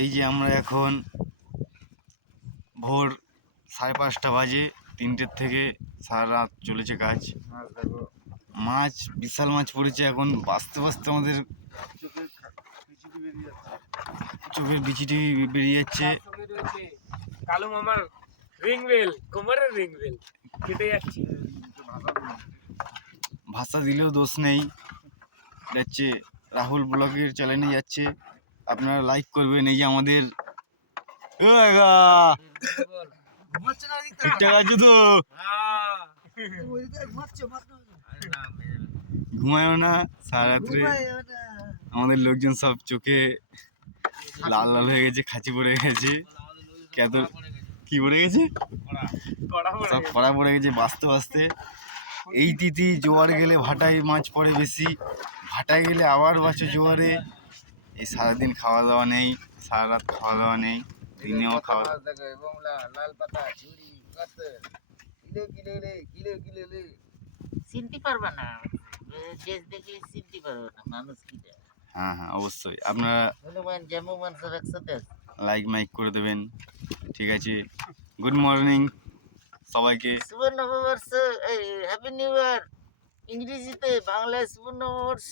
এই যে আমরা এখন ভোর 5:30 বাজে, 3টের থেকে সারা রাত চলেছে কাজ। মাছ বিশাল মাছ পড়েছে, এখন বাঁচতে বাঁচতে আমাদের চোখের বিচিটি বেরিয়ে যাচ্ছে। কালু মামার রিং বেল, কোমরের রিং বেল কেটে যাচ্ছে। ভাষা দিলেও দোষ নেই, যাচ্ছে রাহুল ব্লগের চ্যানেলে যাচ্ছে, আপনারা লাইক করবেন। এই যে আমাদের ঠিকঠাক আছে তো, ঘুমায়ও না সারা রাত্রে। আমাদের লোকজন সব চোখে লাল লাল হয়ে গেছে, খাঁচি পড়ে গেছে, কত কি পড়ে গেছে, সব কড়া পড়ে গেছে বাঁচতে বাঁচতে। এই তিথি জোয়ার গেলে ভাটায় মাছ পড়ে বেশি, ভাটায় গেলে আবার বাঁচে জোয়ারে। এই সারাদিন খাওয়া দাওয়া নেই, সারা রাত খাওয়া দাওয়া নেই, দিনেও খাওয়া। চিনতে পারবে না, দেশ দেখে চিনতে পারবে না মানুষ কি। হ্যাঁ হ্যাঁ অবশ্যই আপনারা লাইক মাইক করে দেবেন, ঠিক আছে। গুড মর্নিং সবাইকে। শুভ নববর্ষ, হ্যাপি নিউ ইয়ার। ইংরেজিতে, বাংলায় শুভ নববর্ষ।